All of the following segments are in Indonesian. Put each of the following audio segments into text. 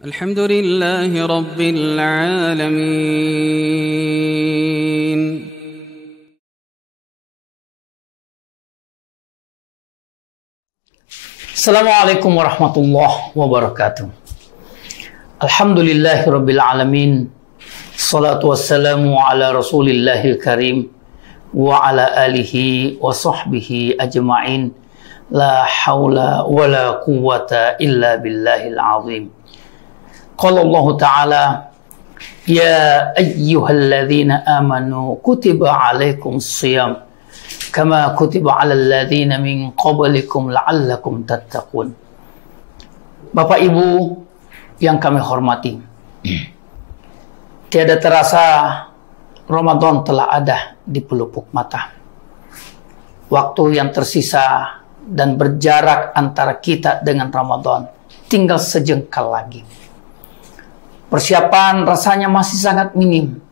الحمد لله رب العالمين. Assalamualaikum warahmatullahi wabarakatuh. Alhamdulillahi rabbil alamin. Salatu wassalamu ala rasulillahil karim wa ala alihi wa sahbihi ajma'in. La hawla wa la quwwata illa billahil azim. Qala Allah Ta'ala, ya ayyuhalladzina amanu kutiba alaikumus shiyam kama kutiba alal ladzina min qablikum la'allakum tattaqun. Bapak Ibu yang kami hormati, tiada terasa Ramadan telah ada di pelupuk mata. Waktu yang tersisa dan berjarak antara kita dengan Ramadan tinggal sejengkal lagi. Persiapan rasanya masih sangat minim.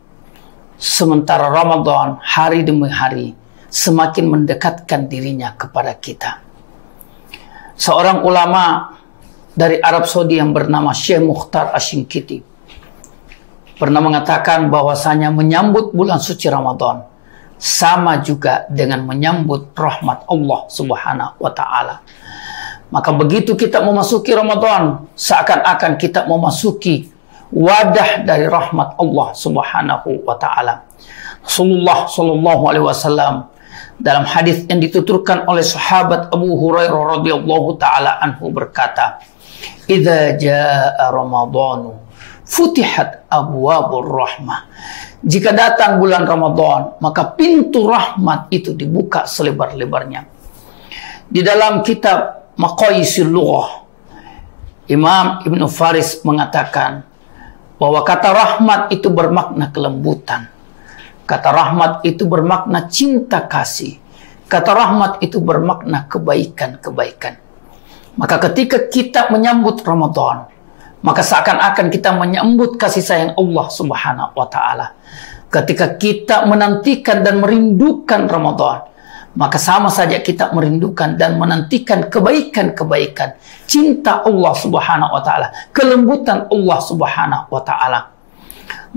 Sementara Ramadan hari demi hari semakin mendekatkan dirinya kepada kita. Seorang ulama dari Arab Saudi yang bernama Syekh Mukhtar Asy-Syinkiti pernah mengatakan bahwasanya menyambut bulan suci Ramadan sama juga dengan menyambut rahmat Allah Subhanahu wa Ta'ala. Maka begitu kita memasuki Ramadan, seakan-akan kita memasuki wadah dari rahmat Allah Subhanahu wa Ta'ala. Rasulullah sallallahu alaihi wasallam dalam hadis yang dituturkan oleh sahabat Abu Hurairah radhiyallahu taala anhu berkata, "Idza jaa Ramadhanu futihat abwabur rahmah." Jika datang bulan Ramadan, maka pintu rahmat itu dibuka selebar-lebarnya. Di dalam kitab Maqayisul Lughah, Imam Ibn Faris mengatakan bahwa kata rahmat itu bermakna kelembutan. Kata rahmat itu bermakna cinta kasih. Kata rahmat itu bermakna kebaikan-kebaikan. Maka ketika kita menyambut Ramadan, maka seakan-akan kita menyambut kasih sayang Allah Subhanahu wa Ta'ala. Ketika kita menantikan dan merindukan Ramadan, maka sama saja kita merindukan dan menantikan kebaikan-kebaikan, cinta Allah Subhanahu wa Ta'ala, kelembutan Allah Subhanahu wa Ta'ala.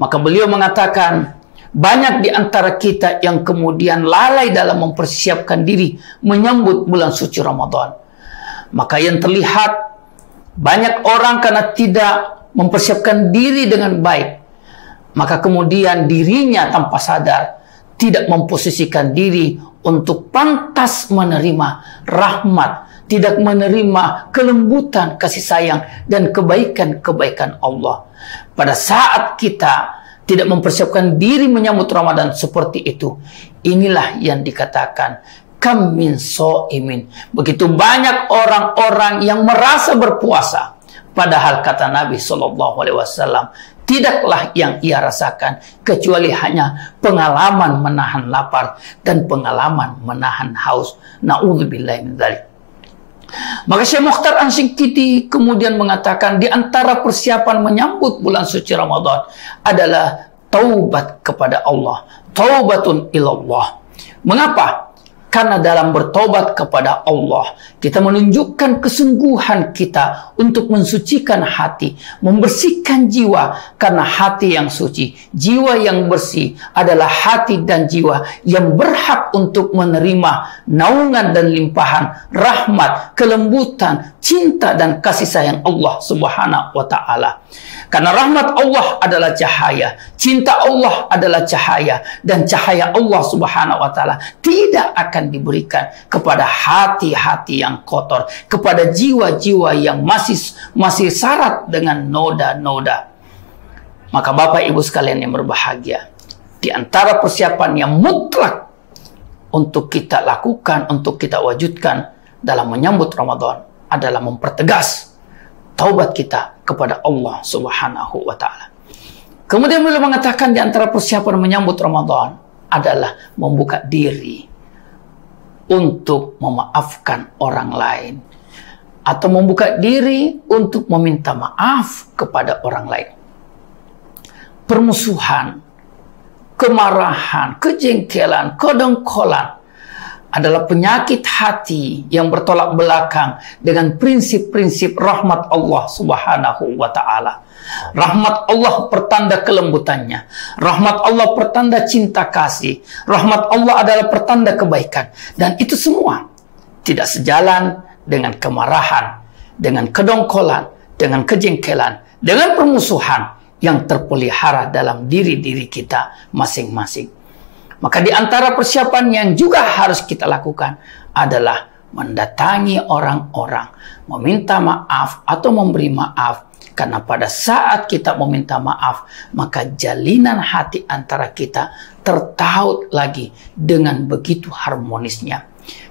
Maka beliau mengatakan, banyak di antara kita yang kemudian lalai dalam mempersiapkan diri menyambut bulan suci Ramadan. Maka yang terlihat, banyak orang karena tidak mempersiapkan diri dengan baik, maka kemudian dirinya tanpa sadar tidak memposisikan diri untuk pantas menerima rahmat, tidak menerima kelembutan, kasih sayang, dan kebaikan-kebaikan Allah. Pada saat kita tidak mempersiapkan diri menyambut Ramadan seperti itu, inilah yang dikatakan kam min shaimin. Begitu banyak orang-orang yang merasa berpuasa, padahal kata Nabi SAW, tidaklah yang ia rasakan kecuali hanya pengalaman menahan lapar dan pengalaman menahan haus. Na'udzubillahi min dzalik. Maka Syekh Mukhtar Asy-Syinkiti kemudian mengatakan di antara persiapan menyambut bulan suci Ramadan adalah taubat kepada Allah. Taubatun ilallah. Mengapa? Karena dalam bertobat kepada Allah, kita menunjukkan kesungguhan kita untuk mensucikan hati, membersihkan jiwa. Karena hati yang suci, jiwa yang bersih adalah hati dan jiwa yang berhak untuk menerima naungan dan limpahan rahmat, kelembutan, cinta dan kasih sayang Allah Subhanahu wa Ta'ala. Karena rahmat Allah adalah cahaya, cinta Allah adalah cahaya, dan cahaya Allah Subhanahu wa Ta'ala tidak akan diberikan kepada hati-hati yang kotor, kepada jiwa-jiwa yang masih syarat dengan noda-noda. Maka Bapak Ibu sekalian yang berbahagia, di antara persiapan yang mutlak untuk kita lakukan, untuk kita wujudkan dalam menyambut Ramadan adalah mempertegas taubat kita kepada Allah Subhanahu wa Ta'ala. Kemudian beliau mengatakan di antara persiapan menyambut Ramadan adalah membuka diri untuk memaafkan orang lain, atau membuka diri untuk meminta maaf kepada orang lain. Permusuhan, kemarahan, kejengkelan, kedengkolan adalah penyakit hati yang bertolak belakang dengan prinsip-prinsip rahmat Allah Subhanahu wa Ta'ala. Rahmat Allah pertanda kelembutannya. Rahmat Allah pertanda cinta kasih. Rahmat Allah adalah pertanda kebaikan. Dan itu semua tidak sejalan dengan kemarahan, dengan kedongkolan, dengan kejengkelan, dengan permusuhan yang terpelihara dalam diri-diri kita masing-masing. Maka di antara persiapan yang juga harus kita lakukan adalah mendatangi orang-orang, meminta maaf atau memberi maaf. Karena pada saat kita meminta maaf, maka jalinan hati antara kita tertaut lagi dengan begitu harmonisnya.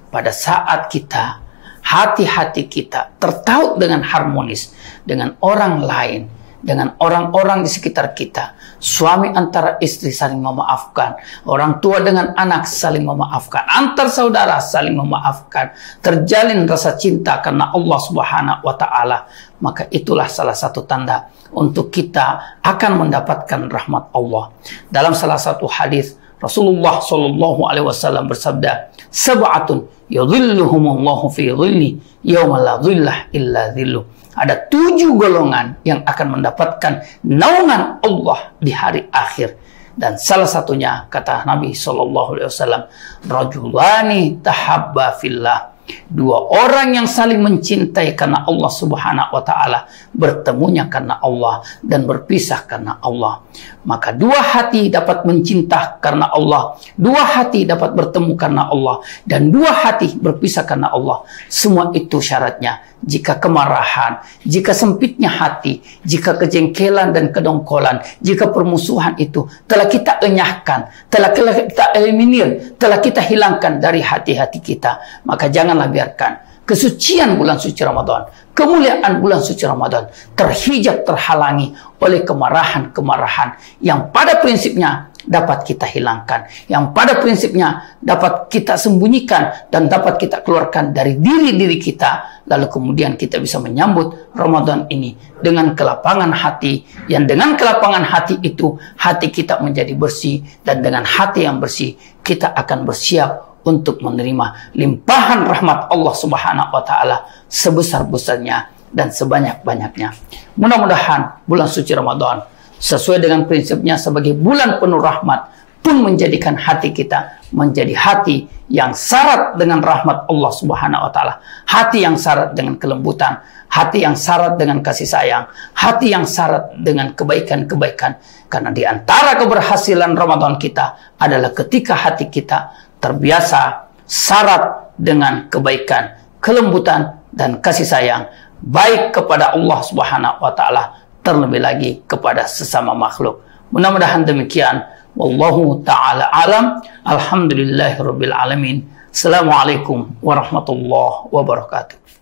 Pada saat kita, hati-hati kita tertaut dengan harmonis dengan orang lain, dengan orang-orang di sekitar kita. Suami antara istri saling memaafkan, orang tua dengan anak saling memaafkan, antar saudara saling memaafkan, terjalin rasa cinta karena Allah Subhanahu wa Ta'ala. Maka itulah salah satu tanda untuk kita akan mendapatkan rahmat Allah. Dalam salah satu hadis Rasulullah Shallallahu Alaihi Wasallam bersabda, "Sab'atun yudhilluhumullahu fi dhilli yawma la dhillah illa dhilluh." Ada 7 golongan yang akan mendapatkan naungan Allah di hari akhir. Dan salah satunya, kata Nabi SAW, rajulani tahabba fillah. 2 orang yang saling mencintai karena Allah Subhanahu wa Ta'ala, bertemunya karena Allah dan berpisah karena Allah. Maka 2 hati dapat mencinta karena Allah, 2 hati dapat bertemu karena Allah, dan 2 hati berpisah karena Allah. Semua itu syaratnya jika kemarahan, jika sempitnya hati, jika kejengkelan dan kedongkolan, jika permusuhan itu telah kita enyahkan, telah kita eliminir, telah kita hilangkan dari hati-hati kita, maka janganlah biarkan kesucian bulan suci Ramadan, kemuliaan bulan suci Ramadan terhijab, terhalangi oleh kemarahan-kemarahan yang pada prinsipnya dapat kita hilangkan, yang pada prinsipnya dapat kita sembunyikan dan dapat kita keluarkan dari diri-diri kita, lalu kemudian kita bisa menyambut Ramadan ini dengan kelapangan hati, yang dengan kelapangan hati itu hati kita menjadi bersih, dan dengan hati yang bersih kita akan bersiap untuk menerima limpahan rahmat Allah Subhanahu wa Ta'ala sebesar-besarnya dan sebanyak-banyaknya. Mudah-mudahan bulan suci Ramadan sesuai dengan prinsipnya sebagai bulan penuh rahmat pun menjadikan hati kita menjadi hati yang syarat dengan rahmat Allah Subhanahu wa Ta'ala, hati yang syarat dengan kelembutan, hati yang syarat dengan kasih sayang, hati yang syarat dengan kebaikan-kebaikan. Karena di antara keberhasilan Ramadan kita adalah ketika hati kita terbiasa syarat dengan kebaikan, kelembutan, dan kasih sayang, baik kepada Allah Subhanahu wa Ta'ala, terlebih lagi kepada sesama makhluk. Mudah-mudahan demikian. Wallahu ta'ala alam. Alhamdulillahirabbil alamin. Assalamualaikum warahmatullahi wabarakatuh.